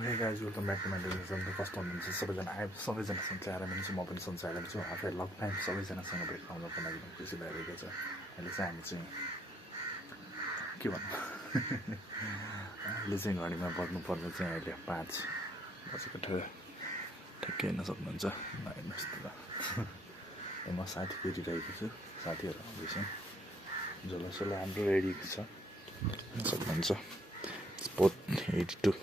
Hey guys, welcome back to my television. कस्तो हुनुहुन्छ सबैजना सबैजनासँग चाहिँ आएर पनि छु म पनि सञ्चालन छु आफ्टर लङ टाइम सबैजनासँग भेट पाउनको लागि खुसी भइरहेको छ अहिले चाहिँ हामी चाहिँ के भन्नु अहिले चाहिँ घडीमा बज्नुपर्ने चाहिँ अहिले 5 बजेको ठ्याक्कै हेर्न सक्नुहुन्छ हेर्नुहोस् त म साथी कुरिरहेको छु साथीहरू आउँदैछन् जसलाई हाम्रो रेडी छ सक्नुहुन्छ स्पोर्ट 82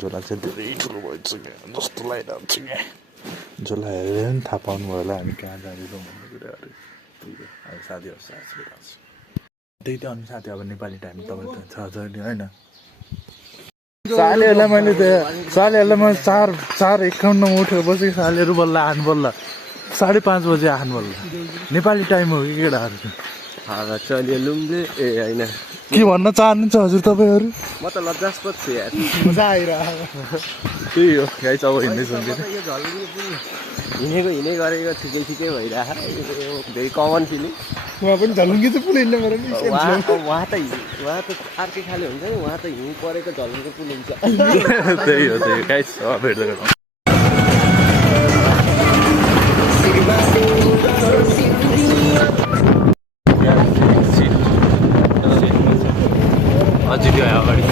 झोला चाहिँ धेरै ठुलो भइसक्यो जस्तो लागिरहेको छ क्या झोला हेरेर पनि थाहा पाउनु भयो होला हामी कहाँ जाँदैछौँ भन्ने कुराहरू त्यही हो अब साथीहरू साथ गरिरहेको छ त्यही त अनि साथी अब नेपाली टाइम तपाईँको छ होइन सालेहरूलाई मैले सालेहरूलाई मैले 4:51 उठेर बसेको सालेहरू बल्ल आउनु बल्ल 5:30 बजे आउनु बल्ल नेपाली टाइम हो कि केटाहरू चलियो लुम्बे ए होइन के भन्न चाहनुहुन्छ हजुर तपाईँहरू म त लज्जास्पद छु यार मजा आइरहेको त्यही हो गाई अब हिँड्दैछौँ हिँडेको गरेको ठिकै भइरहेको धेरै कमन फिलिङ उहाँ पनि झलुङ्गे चाहिँ पुल हिँड्नु पऱ्यो नि उहाँ त अर्कै खाले हुन्छ नि उहाँ त हिउँ परेको झलुङ्गे पुल हुन्छ त्यही हो गाई भेट्दै गर्नु अझै त्यो अगाडि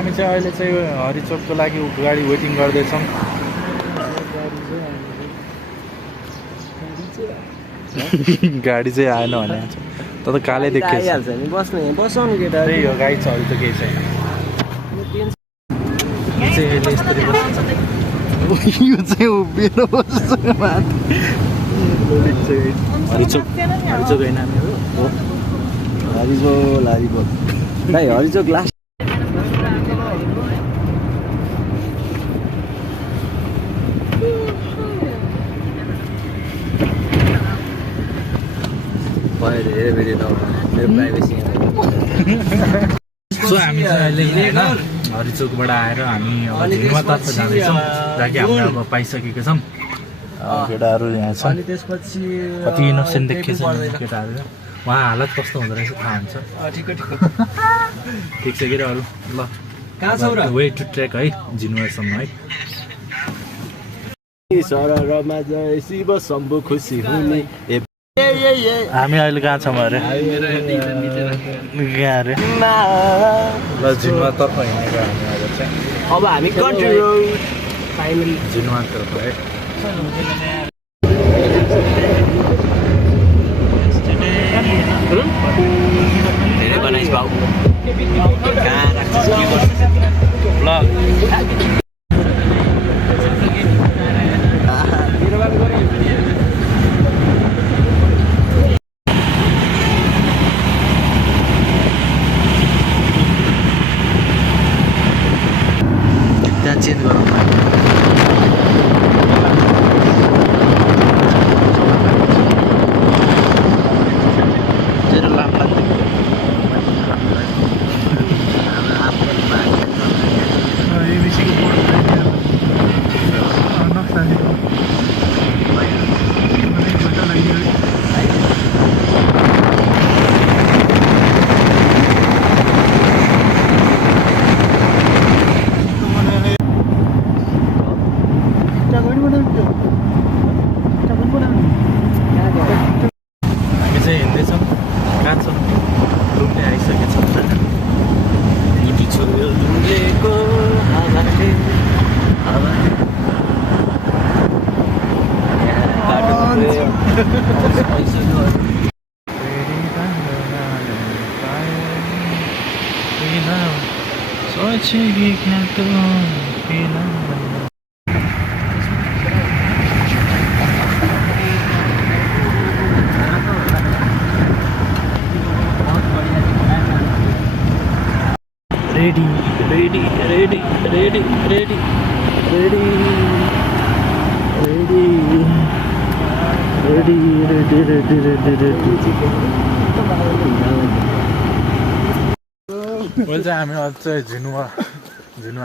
हामी चाहिँ अहिले चाहिँ हरिचोकको लागि गाडी वेटिङ गर्दैछौँ गाडी चाहिँ आएन भने त कालै देखिहाल्छ नि बस्नु बसाउनु केटा त्यही हो गाडी छ अहिले त केही छैन चाहिँ यस्तरी बस्छ यो चाहिँ उभिएर बस्छ हरिचोक होइन हामीहरू हो हरिचोक भाइ हरिचोक लास्ट भयो धेरै भिडियो मेरो प्राइभेसी सो हामी चाहिँ अहिले होइन हरिचोकबाट आएर हामी झिलमातर्फ जाँदैछौँ जहाँ कि हामीले अब पाइसकेको छौँ केटाहरू यहाँ छ अनि त्यसपछि कति इनोसेन्ट देखिएछ केटाहरू उहाँ हालत कस्तो हुँदो रहेछ थाहा हुन्छ ठिक छ के अरू ल कहाँ छ वे टु ट्रेक है झिनुवासम्म है सररमा जय शिव शम्भु खुसी हुने हामी अहिले कहाँ छौँ अरे यहाँ अरे ल झिनुवातर्फ हिँडेको हामी अहिले चाहिँ अब हामी कन्टिन्यू फाइनली झिनुवातर्फ है धेरै बनाइस् भाउ कहाँ राख्छ ल चेन्ज गरौँ तेरो लाभ लाग्दैन हामी चाहिँ हिँड्दैछौँ कहाँ छौँ लुम्ले आइसकेछौँ इटी छोयो लुम्लेको हावाले सोचेगी क्या तो ready मैले चाहिँ हामी अझ चाहिँ झिनुवा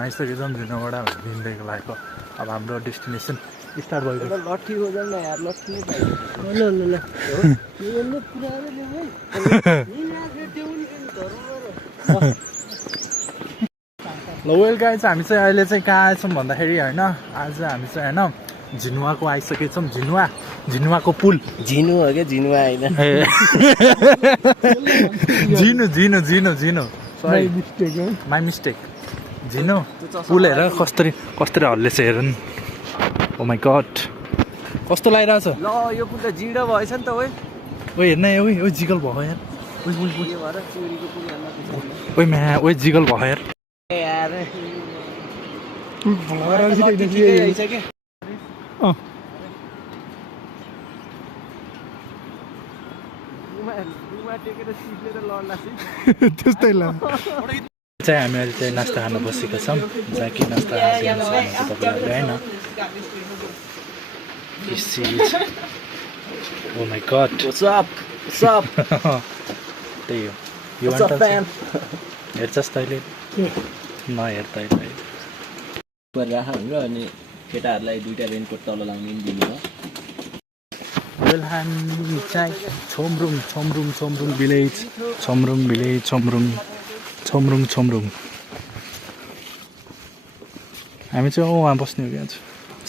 आइसकेछौँ झिनुवाबाट हिँड्दैको लागेको अब हाम्रो डेस्टिनेसन स्टार्ट भएको एउटा लट्ठी हो जान्न यार लट्ठी नै पाइयो ल ल ल यो पुरानो ल्याउँ ल वेल गाइज हामी चाहिँ अहिले चाहिँ कहाँ आएछौँ भन्दाखेरि होइन आज हामी चाहिँ होइन झिनुवाको आइसकेछौँ झिनुवाको पुल झिनु हो क्या झिनुवा होइन झिनो सरी माई मिस्टेक झिनो पुल हेर कसरी हल्लेछ हेर नि ओ माई गड कस्तो लागिरहेछ ल यो पुल त जिडो भएछ नि त ओइ ओ हेर्न ओ जिगल भयो यार के भएर चोरीको पुल हाल्न ओ म्या ओ जिगल भयो यार यार त्यस्तै ल चाहिँ हामी अहिले चाहिँ नास्ता खान बसेका छौँ जहाँ कि नास्ता तपाईँहरूले होइन ओ माई गड त्यही हो यो हेर्छस् तैँले नहेर तैँले राख हाम्रो अनि केटाहरूलाई दुईटा रेनकोट तल लाउने पनि दिनु हो वेल हामी चाहिँ छोमरुङ भिलेज छोमरुङ हामी चाहिँ वहाँ बस्ने हो क्या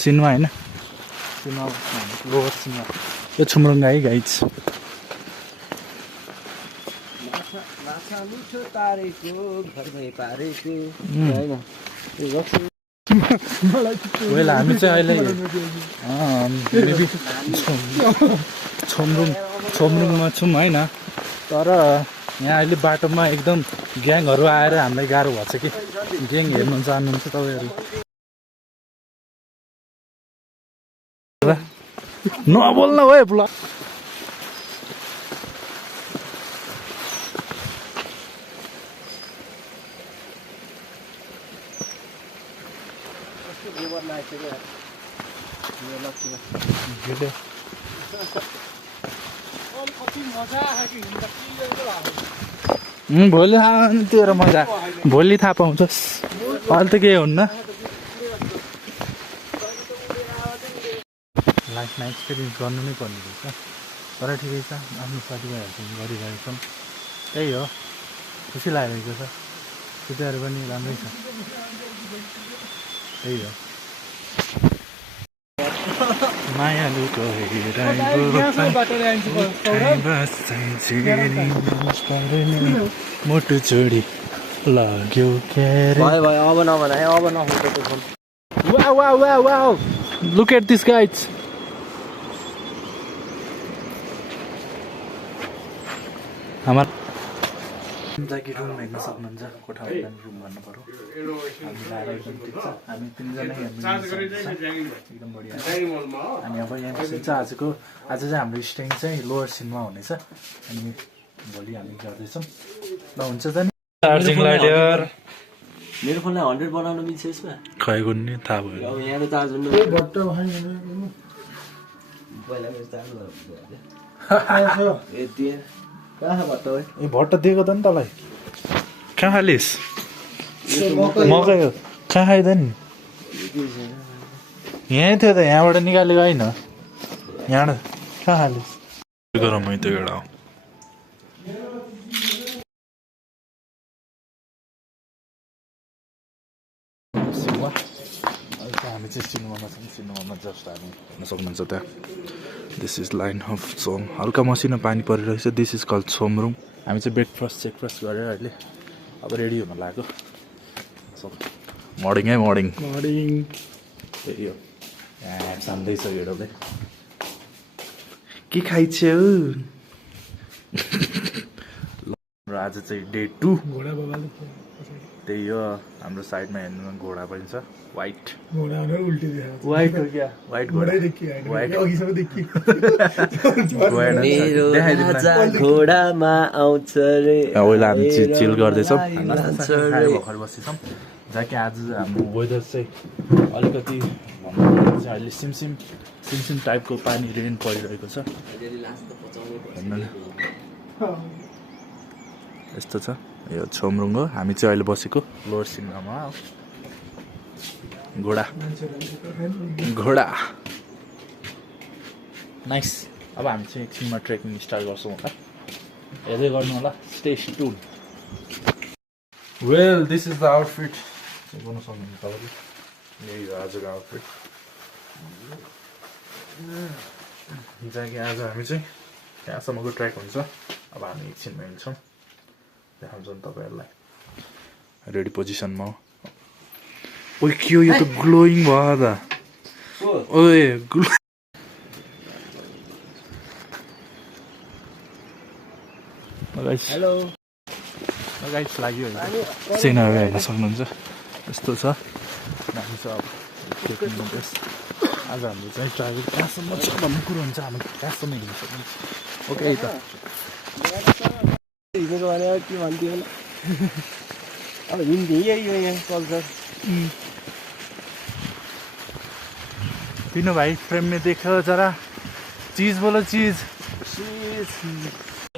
सिनेमा होइन सिनेमा बस्ने लोवर सिनेमा यो छुमरुङ गाइज वेल हामी चाहिँ अहिले छोमरुङमा छौँ होइन तर यहाँ अहिले बाटोमा एकदम ग्याङहरू आएर हामीलाई गाह्रो भएको छ कि ग्याङ हेर्नु जान्नुहुन्छ तपाईँहरू नबोल्न हो ब्लग भोलि तेरो मजा भोलि थाहा पाउँछस् अहिले त केही हुन्न लाइफमा एक्सपिरियन्स गर्नु नै पर्ने रहेछ तर ठिकै छ आफ्नो साथीभाइहरू गरिरहेछौँ त्यही हो खुसी लागिरहेको छ केटाहरू पनि राम्रै छ त्यही हो मायालु मोटो छोडी लाग्यो लुक एट दिस गाइज हाम्रो जाकी रुम हेर्न सक्नुहुन्छ कोठा रुम भन्नु पर्यो हामीलाई एकदम ठिक छ हामी तिनजना एकदम बढिया अनि अब यहाँ बसिन्छ आज चाहिँ हाम्रो स्टेङ चाहिँ लोवर सिनमा हुनेछ अनि भोलि हामी गर्दैछौँ ल हुन्छ त नि चार्जिङ लाइटर मेरो फोनलाई 100 बनाउन मिल्छ यसमा खै गुन्ने थाहा भयो अब यहाँ त चार्ज हुनु भट्ट पहिला मेरो चार्ज भयो यति कहाँ भट्ट हो ए भट्ट दिएको त नि तँलाई कहाँ खालिस् मकै हो कहाँ खाइद नि यहीँ थियो त यहाँबाट निकालेको होइन यहाँबाट कहाँ खालिस् गरम है त्यो एउटा हामी चाहिँ सिनेमामा छौँ सिनेमामा जस्ट हामी हेर्न सक्नुहुन्छ त्यहाँ this is line of some हल्का मसिनो पानी परिरहेछ दिस इज कल छोमरुङ हामी चाहिँ ब्रेकफास्ट गरेर अहिले अब रेडी हुन लाग्यो मर्निङ त्यही हो यहाँ सान्दैछ हेडोले के खाइछ्यौ र आज चाहिँ डे 2 त्यही हो हाम्रो साइडमा हेर्नुमा घोडा पनि छ वाइट हो क्या वाइट घोडामा आउँछ रे अहिले हामी चिल गर्दैछौँ भर्खर बसेछौँ जहाँ कि आज हाम्रो वेदर चाहिँ अलिकति भन्नु चाहिँ अहिले सिमसिम टाइपको पानी रेन परिरहेको छ हेर्नु न यस्तो छ यो छोमरुङ हो हामी चाहिँ अहिले बसेको लोवर सिनेमामा घोडा नाइस अब हामी चाहिँ एकछिनमा ट्रेकिङ स्टार्ट गर्छौँ होला हेर्दै गर्नु होला stay tune well this is the outfit चाहिँ गर्नु सक्नुहुन्छ तपाईँले यही हो आजको आउटफिट जहाँ कि आज हामी चाहिँ त्यहाँसम्मको ट्र्याक हुन्छ अब हामी एकछिनमा हिँड्छौँ देखाउँछौँ तपाईँहरूलाई रेडी पोजिसनमा ओ के हो यो त ग्लोइङ भयो त ओए ग्लो हेलो गाइस लाग्यो सिनहरू हेर्न सक्नुहुन्छ यस्तो छ दामी छ अब ट्रेकिङको बेस आज हाम्रो चाहिँ ट्राभल कहाँसम्म छ भन्ने कुरो हुन्छ हामी कहाँसम्म हिँड्न सक्नुहुन्छ ओके त हिँडेको भने के भन्थ्यो होला अब हिँड्थेँ यही हो यहाँ कल्चर तीनों भाई फ्रेम में देखो जरा चीज बोलो चीज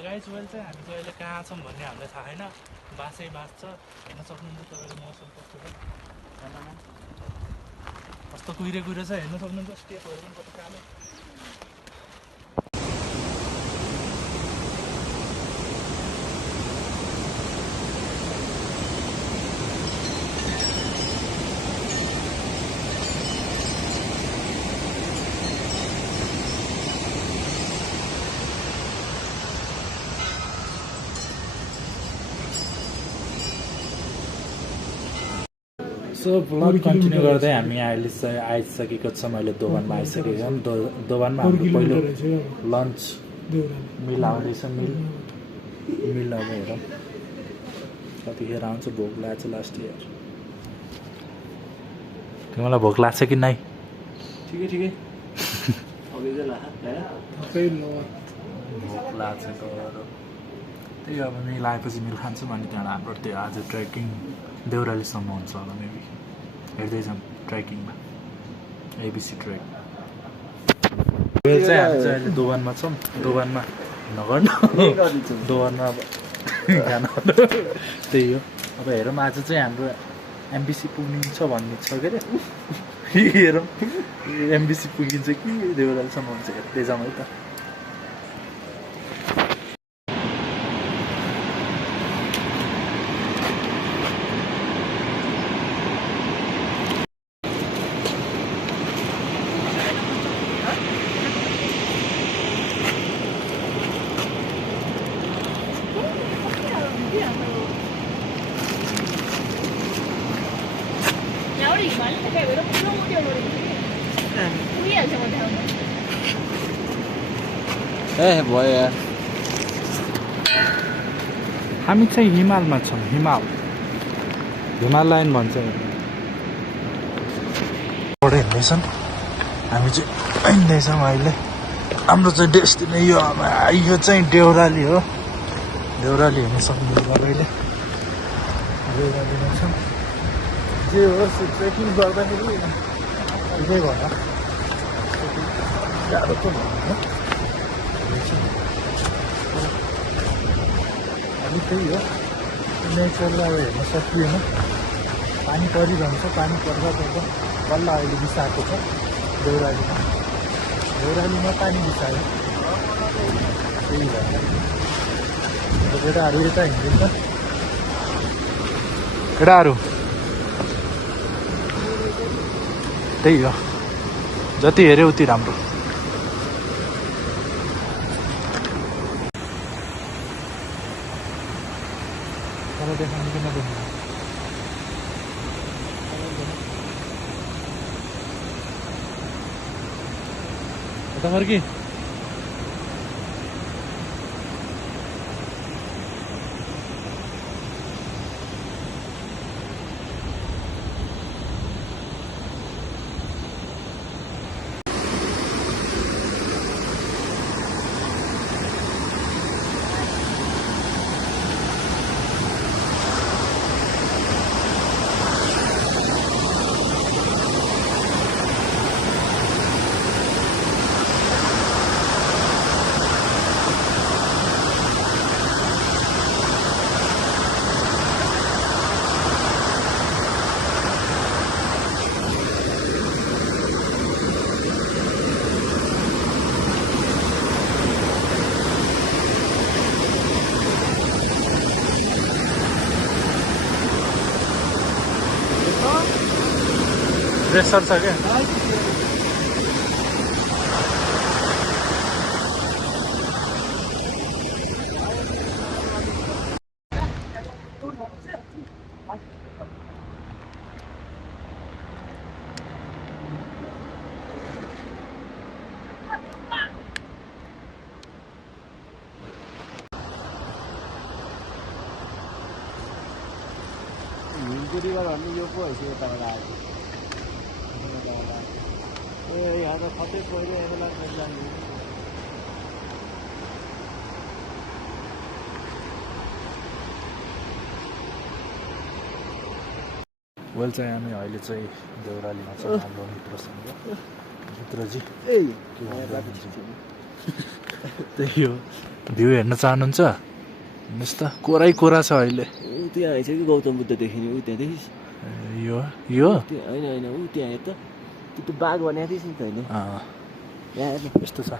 गाइस वेल चाहिँ हामी चाहिँ अहिले कहाँ छौँ भन्ने हामीलाई थाहा छैन बासै बास छ हेर्न सक्नुहुन्छ तपाईँले मौसम कस्तो छ कस्तो कुहिरे कुहिरो छ हेर्न सक्नुहुन्छ स्टेपहरू पनि कति कालो सो ब्लग कन्टिन्यू गर्दै हामी अहिले चाहिँ आइसकेको छौँ अहिले दोभानमा आइसकेको छौँ दोभानमा हाम्रो पहिलो लन्च मिल आउँदैछ मिल अब हेरौँ कतिखेर आउँछ भोक लाग्छ लास्ट इयर तिमीलाई भोक लाग्छ कि नै ठिकै ठिकै भोक लाग्छ त्यही अब मिल आएपछि मिल खान्छौँ अनि त्यहाँबाट हाम्रो त्यो आज ट्रेकिङ देउरालीसम्म हुन्छ होला मेबी हेर्दै जाउँ ट्रेकिङमा एबिसी ट्रेक चाहिँ हामी चाहिँ अहिले दोभानमा छौँ दोभानमा नगर्नु दोभानमा अब खाना त्यही हो अब हेरौँ आज चाहिँ हाम्रो एमबिसी पुगिन्छ भन्ने छ के अरे हेरौँ एमबिसी पुगिन्छ कि देउरालीसम्म हुन्छ हेर्दै जाउँ है त ए भयो यार हामी चाहिँ हिमालमा छौँ हिमालयन भन्छ हिँड्दैछौँ हामी चाहिँ हिँड्दैछौँ अहिले हाम्रो चाहिँ डेस्टिनी यो चाहिँ देउराली हो देउराली हेर्न सक्नुहुन्छ तपाईँले देउरालीमा छौँ जे होस् ट्रेकिङ गर्दाखेरि यही भयो गाह्रो त भएन अलिक त्यही हो नेचरलाई अब हेर्न सकिएन पानी परिरहन्छ पानी पर्दा बल्ल अहिले बिसाएको छ देउरालीमा पानी बिसायो त्यही भएर केटाहरू यता हिँड्दैन केटाहरू त्यही हो जति हेऱ्यो उति राम्रो देखाउनु किन देख्नु यता फर्की प्रेसर छ क्या हिउँदुरीमा भन्ने यो पो हैछ यताबाट आएको ए यहाँ त कतै पहिरो यसलाई जाने वेल चाहिँ हामी अहिले चाहिँ देउरालीमा छ हाम्रो मित्रसँग मित्रजी त्यही हो भ्यू हेर्न चाहनुहुन्छ हेर्नुहोस् त कोरै कोरा छ अहिले त्यहाँ आएछ कि गौतम बुद्ध देखिने ऊ त्यहाँ देखिस् यो यो होइन होइन ऊ त्यहाँ हेर त त्यो बाघ भनेको थिइस् नि त होइन यहाँ हेर्नु यस्तो छ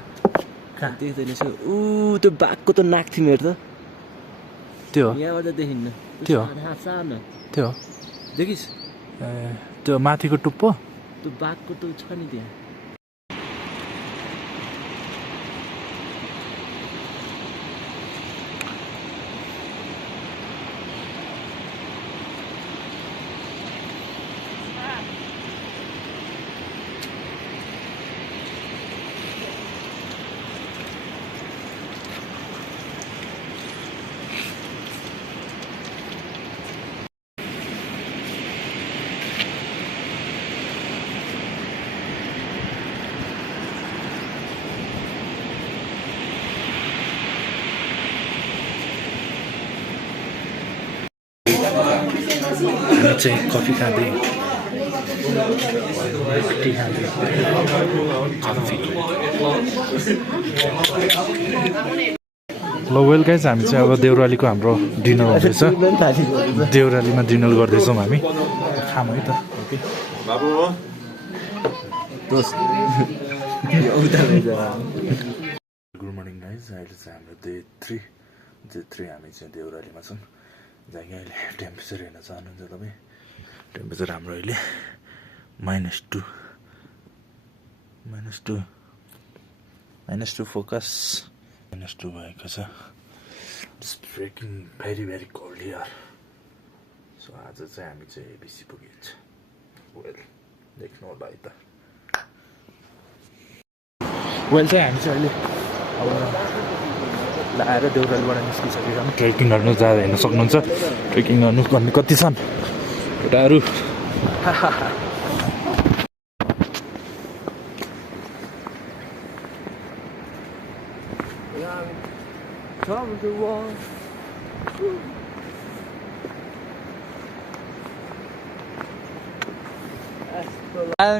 देख्दैन छ ऊ त्यो बाघको त नाक थियो हेर त त्यो यहाँबाट देखिन्न त्यो सानो त्यो देखिस् त्यो माथिको टुप्पो त्यो बाघको त छ नि त्यहाँ हामी चाहिँ कफी खाँदै टी खाँदै कफी ल वेल गाइज हामी चाहिँ अब देउरालीको हाम्रो डिनर हुँदैछ देउरालीमा डिनर गर्दैछौँ हामी खाम है त ओके गुड मर्निङ गाइज अहिले चाहिँ हाम्रो डे 3 हामी चाहिँ देउरालीमा छौँ जहाँ कि अहिले टेम्परेचर हेर्न चाहनुहुन्छ तपाईँ टेम्परेचर हाम्रो अहिले -2 फोकस -2 भएको छ it's breaking very very cold here so आज चाहिँ हामी चाहिँ एबिसी पुगेको छ वेल देख्नु होला है त वेल चाहिँ हामी चाहिँ अहिले अब आएर देउरालीबाट निस्किसकेका छौँ ट्रेकिङ गर्नु जाँदा हेर्न सक्नुहुन्छ ट्रेकिङ गर्नु भन्ने कति छन् केटाहरू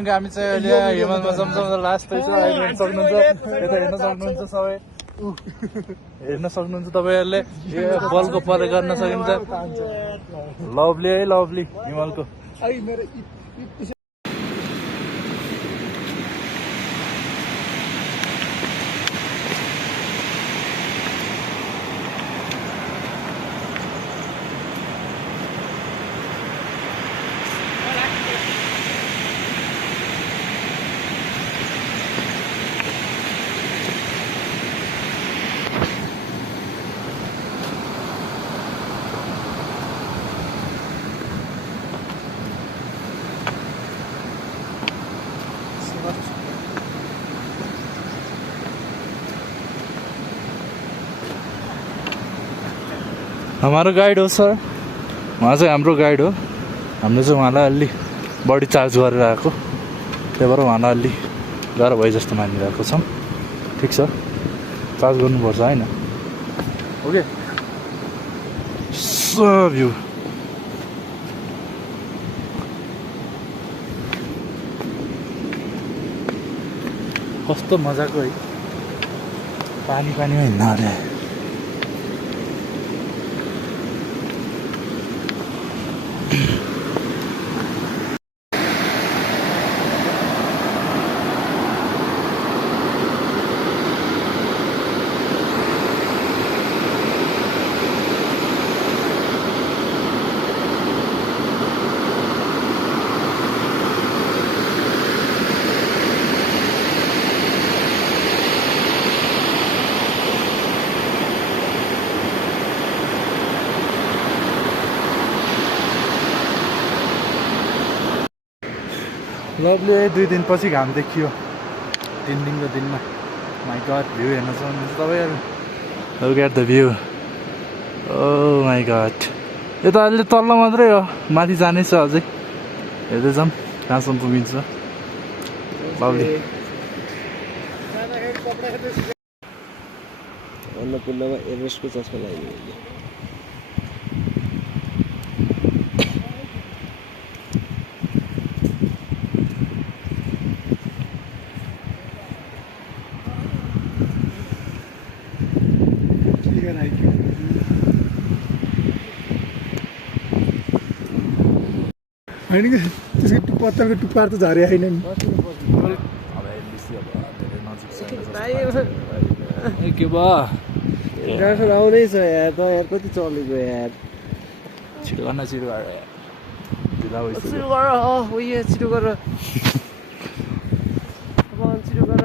हामी चाहिँ अहिले हिमालमा जम्सम लास्ट छ हेर्न सक्नुहुन्छ यता हेर्न सक्नुहुन्छ सबै हेर्न सक्नुहुन्छ तपाईँहरूले बलको परे गर्न सकिन्छ लभली है लभली हिमालको हमारो गाइड हो सर उहाँ चाहिँ हाम्रो गाइड हो हामीले चाहिँ उहाँलाई अलि बढी चार्ज गरेर आएको त्यही भएर उहाँलाई अलि गाह्रो भयो जस्तो मानिरहेको छौँ ठिक छ चार्ज गर्नुपर्छ होइन ओके भ्यू कस्तो मजाको है पानीमा हिँड्न अरे लभली है 2 दिनपछि घाम देखियो 3 दिनको दिनमा माई गड भ्यू हेर्न सक्नुहुन्छ तपाईँहरू look at the view oh my god यो त अहिले तल्लो मात्रै हो माथि जानेछ अझै हेर्दै जाऊँ कहाँसम्म पुगिन्छ लभली अन्नपूर्णमा एभरेस्टको चस्मा लगाइदियो होइन कि त्यसको पत्तलको टुप्पाहरू त झरे होइन नि अब एलबिसी अब धेरै नजिक छ के भयो डाक्टर आउँदैछ यार त यार कति चलेको यार छिटो गर्न छिटो गर यार ढिला भइसक्यो छिटो गर उयो छिटो गर छिटो गर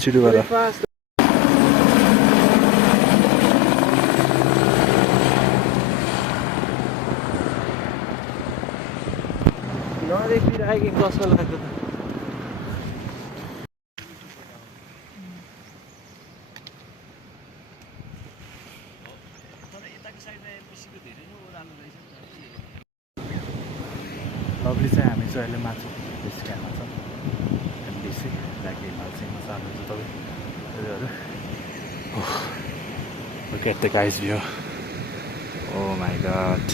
छिटो गर फास्ट नदेखिरहेको चस्मा लाग्छ त लभली चाहिँ हामी चाहिँ अहिले माथि बेस क्याम्पमा छ एमबिसी राखी हिमाल सिंहमा चाहनुहुन्छ तपाईँ Look at the guy's view. Oh my god.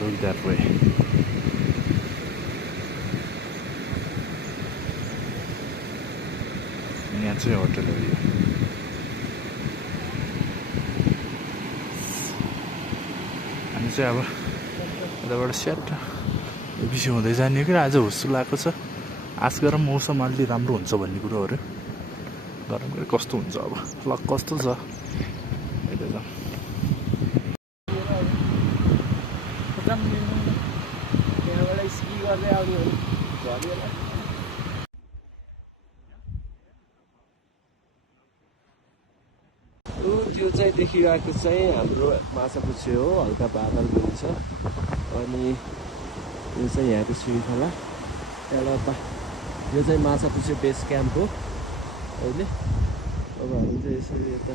Look that way. यहाँ चाहिँ होटल हो यो हामी चाहिँ अब यताबाट स्याट बेसी हुँदै जाने कि आज हुस्सु लागेको छ आश गरौँ मौसम अलि राम्रो हुन्छ भन्ने कुरोहरू गरौँ कि कस्तो हुन्छ अब लक कस्तो छ हेर्दै जाउँ त्यहाँबाट स्की गर्दै आउने हो झरेर त्यो चाहिँ देखिरहेको चाहिँ हाम्रो माछापुच्छ्रे हो हल्का बादल पनि छ अनि यो चाहिँ यहाँको श्रीखोला त्यहाँबाट यो चाहिँ माछापुच्छ्रे बेस क्याम्प हो अहिले अब हामी चाहिँ यसरी यता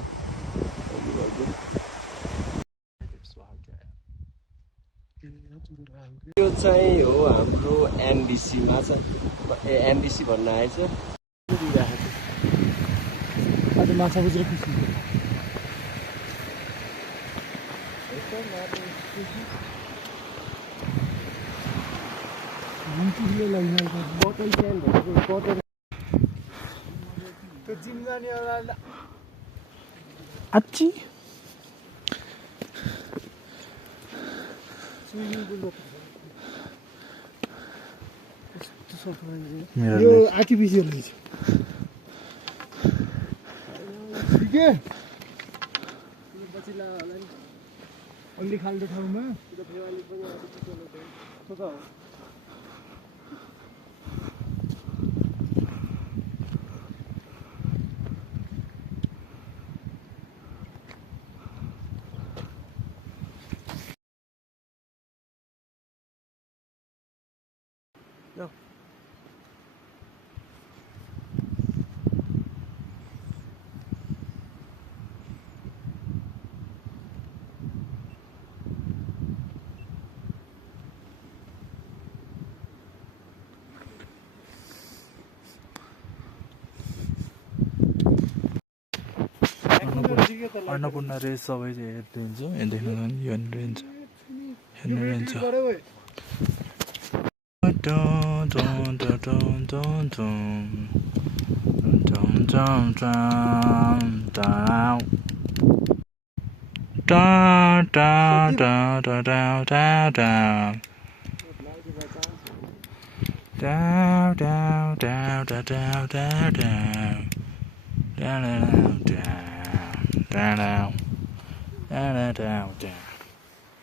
यो चाहिँ हो हाम्रो एनडिसी माछा एनडिसी भन्न आएछ आज माछा बुझेर खुसी बोतल क्यान भनेको बोतल त्यो जिम जानेवाला आच्ची स्विमिङ पुल मेरो यो आर्टिफिसियल रहेछ ठिक है अलि खाल्डो ठाउँमा No. अन्नपूर्ण रेन्ज सबै चाहिँ हेरिदिन्छु देख्नु यो रेन्ज हेर्नु रेन्ज छ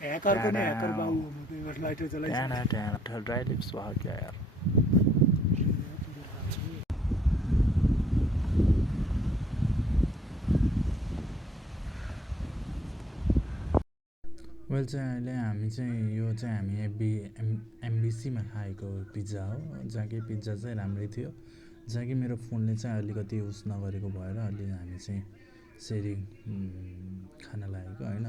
ह्याकरको नै ह्याकर बाबु हुनु त्यो लाइटर चलाइन्छ ड्राई लिप्स भयो क्या यार वेल चाहिँ अहिले हामी चाहिँ यो चाहिँ हामी एमबिसीमा खाएको पिज्जा हो, जहाँ कि पिज्जा चाहिँ राम्रै थियो, जहाँ कि मेरो फोनले चाहिँ अलिकति उस नगरेको भएर अलि हामी चाहिँ सेयरिङ खान लागेको होइन।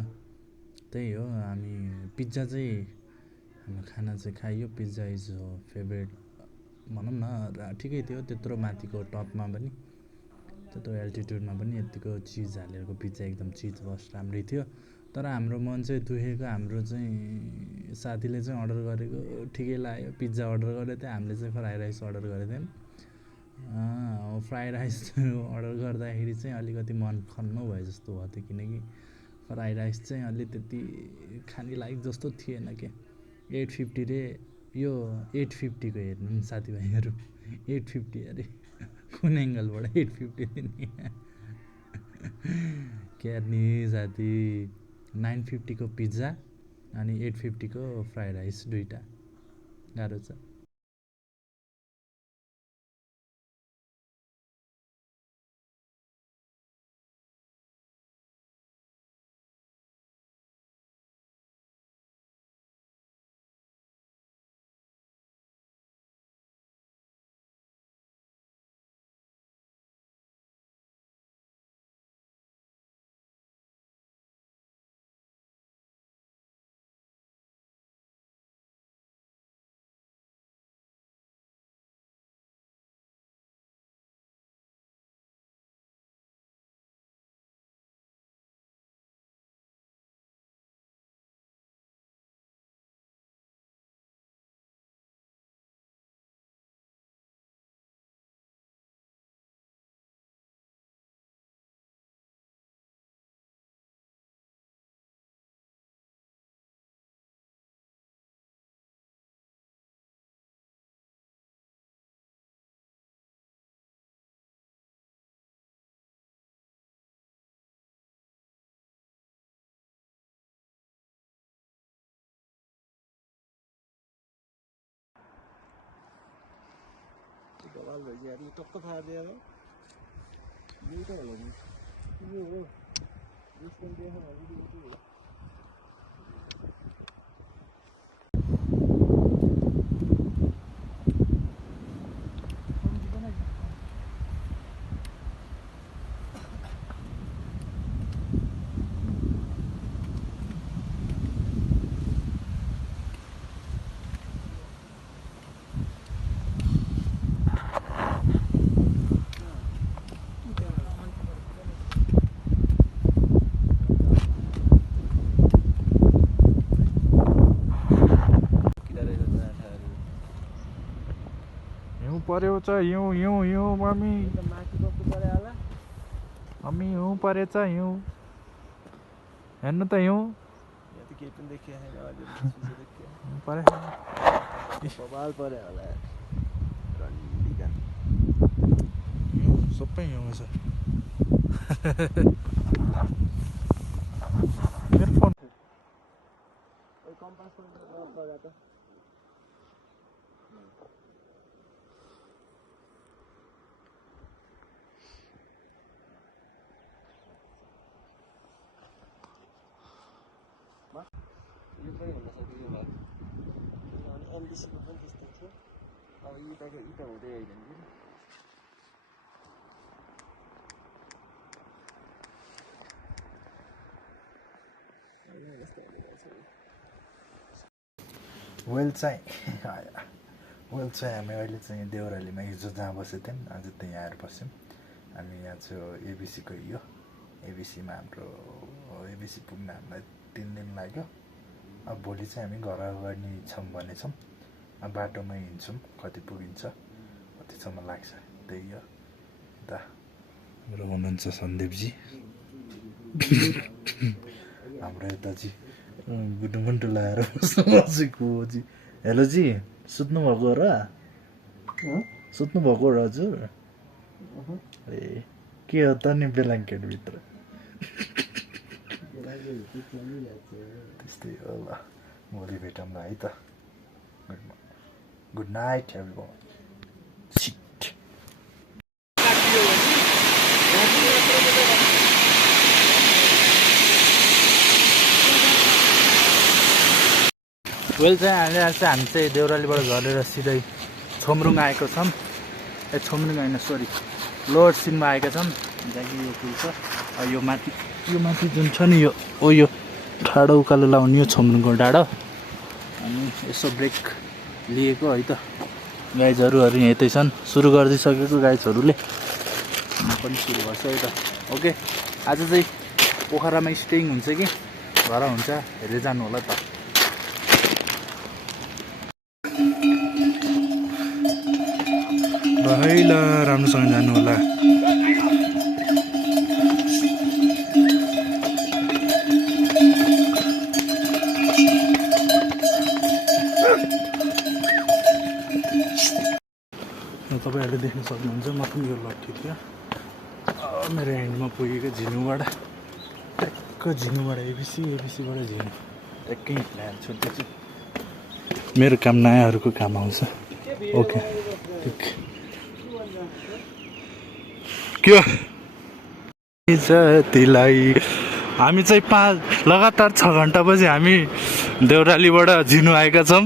त्यही हो, हामी पिज्जा चाहिँ हाम्रो खाना चाहिँ खाइयो। पिज्जा इज फेभरेट भनौँ न, ठिकै थियो, त्यत्रो माथिको टपमा पनि, त्यत्रो एल्टिट्युडमा पनि यत्तिको चिज हालेको पिज्जा एकदम चिज बस राम्रै थियो। तर हाम्रो मन चाहिँ दुखेको, हाम्रो चाहिँ साथीले चाहिँ अर्डर गरेको ठिकै लाग्यो, पिज्जा अर्डर गरेको थियो, हामीले चाहिँ फ्राई राइस अर्डर गरेको थियौँ। फ्राई राइस अर्डर गर्दाखेरि चाहिँ अलिकति मन खन्नु भयो जस्तो भयो थियो, किनकि फ्राई राइस चाहिँ अलि त्यति खाने लायक जस्तो थिएन क्या। 850 रे, यो 850को हेर्नु नि साथीभाइहरू, 850 अरे, कुन एङ्गलबाट 850 दिने क्या नि साथी। 950 को पिज्जा अनि 850 को फ्राई राइस, दुईवटा गाह्रो छ। बवाल भइसक्यो यार, टक्क फारिदियो अब। यही त होला नि, यो हो यसको देखा हो। पर्यो छ हिउँ हिउँ हिउँ मम्मी, माथि बस्नु पर्यो होला। मम्मी हिउँ परेछ, हिउँ हेर्नु त, हिउँ यहाँ त केही पनि देखिया छैन, अहिले परे बवाल पर्यो होला रन्डिका। हिउँ सबै हिउँ छ। मेरो फोन कम्पास लगा त यो पनि हुनसक्यो, यो भाग किनभने एमबिसीको पनि त्यस्तै थियो। अब इटाको इटा हुँदै आइदैन कि वेल चाहिँ हामी अहिले चाहिँ देउरालीमा हिजो जहाँ बसेको थियौँ, आज त्यहीँ आएर बस्यौँ। हामी यहाँ चाहिँ एबिसीको यो एबिसीमा हाम्रो एबिसी पुग्न हामीलाई 3 दिन लाग्यो। अब भोलि चाहिँ हामी घर गर्ने छौँ भनेछौँ। अब बाटोमै हिँड्छौँ, कति पुगिन्छ कतिसम्म लाग्छ, त्यही हो। त हाम्रो हुनुहुन्छ सन्दीपजी, हाम्रो यताजी गुटुमुन्टु लगाएर बसेको जी। हेलो जी, सुत्नुभएको र? सुत्नुभएको र हजुर? ए के हो त नि ब्ल्याङ्केटभित्र? त्यस्तै हो। ल भोलि भेटौँला है त। Good night everyone. वेल चाहिँ हामी चाहिँ देउरालीबाट झरेर सिधै छोमरुङ आएको छौँ। छोमरुङ होइन सरी लोवर सिनमा आएका छौँ। जहाँ कि यो पुल छ। यो माथि जुन छ नि यो ठाडो उकालो लाउने यो छोमरुङको डाँडो। अनि यसो ब्रेक लिएको है त। गाइजहरू यतै छन्, सुरु गरिदिइसकेको गाइजहरूले पनि सुरु गर्छ है त। ओके, आज चाहिँ पोखरामा स्टेइङ हुन्छ कि घर हुन्छ हेरेर जानु होला त। ल राम्रोसँग जानु होला। तपाईँहरूले देख्न सक्नुहुन्छ म पनि यो लट्ठी थियो मेरो ह्यान्डमा पुगेको झिनुबाट ट्याक्क झिनुबाट एबिसीबाट झिनु ट्याक्कै ल्याएर छोड्दैछु। मेरो काम नयाँहरूको काम आउँछ। ओके ठिक के जतिलाई हामी चाहिँ लगातार 6 घन्टापछि हामी देउरालीबाट झिनु आएका छौँ।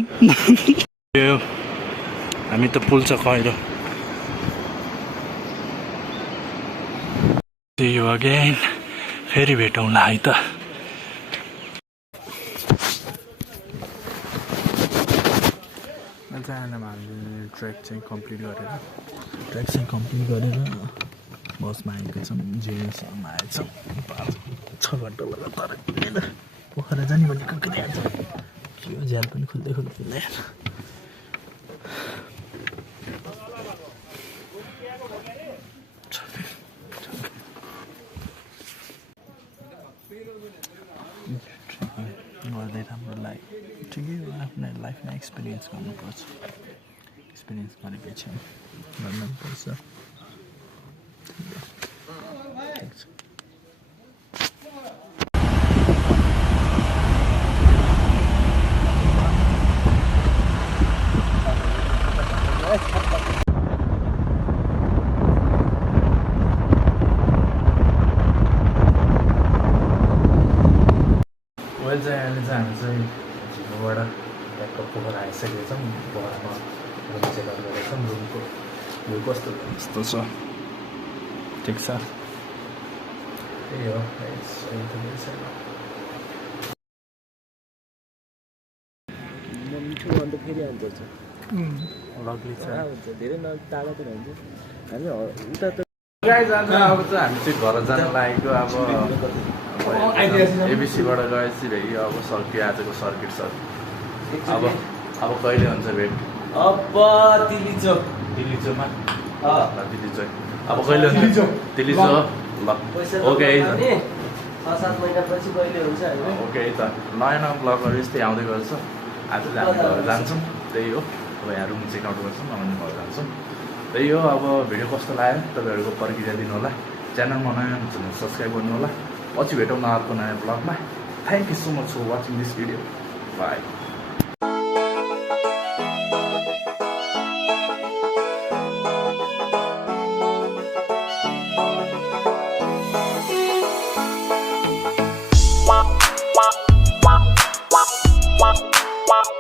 हामी त पुल्छ खैरो त्यही हो। अगेन फेरि भेटौँला है त। हामीले ट्रेक चाहिँ कम्प्लिट गरेर बसमा आएका छौँ। झिनुसम्म आएछौँ। 6 घन्टा लगातार पोखरा जाने भनेको के हो, झ्याल पनि खोल्दै गर्दै राम्रो लाग्यो। ठिकै हो, आफ्नो लाइफमा एक्सपिरियन्स गर्नुपर्छ। एक्सपिरियन्स गरेपछि गर्नुपर्छ। ठिक छ। वेल चाहिँ अहिले चाहिँ हामी चाहिँ झिनुबाट ट्याक्क पोखरा आइसकेको छौँ। पोखरामा रुम चेक आउट गरेको छौँ। रुमको भ्यू कस्तो छ ठिक छ। त्यही हो मिठो अन्त फेरि अन्त छ लग्ली छ। धेरै टाढा त हुन्छ। हामी उता त अब चाहिँ हामी चाहिँ घर जान लागेको। अब एबिसीबाट गएपछि भेट अब सकियो आजको सर्किट छ। अब कहिले हुन्छ भेट? अब दिल्ली चोकमा दिल्ली चोक अब कहिले हुन्छ? दिल्ली चोक ल ओके 6-7 महिनापछि कहिले हुन्छ होइन? ओके त। नयाँ ब्लगहरू यस्तै आउँदै गर्छ। आज चाहिँ हामी घर जान्छौँ। त्यही हो, अब यहाँ रुम चेकआउट गर्छौँ अनि घर जान्छौँ। त्यही हो। अब भिडियो कस्तो लाग्यो तपाईँहरूको प्रतिक्रिया दिनु होला। च्यानलमा नयाँ हुनुहुन्छ सब्सक्राइब गर्नु होला। पछि भेटौँ न अर्को नयाँ ब्लगमा। Thank you so much for watching this video. Bye. Wow.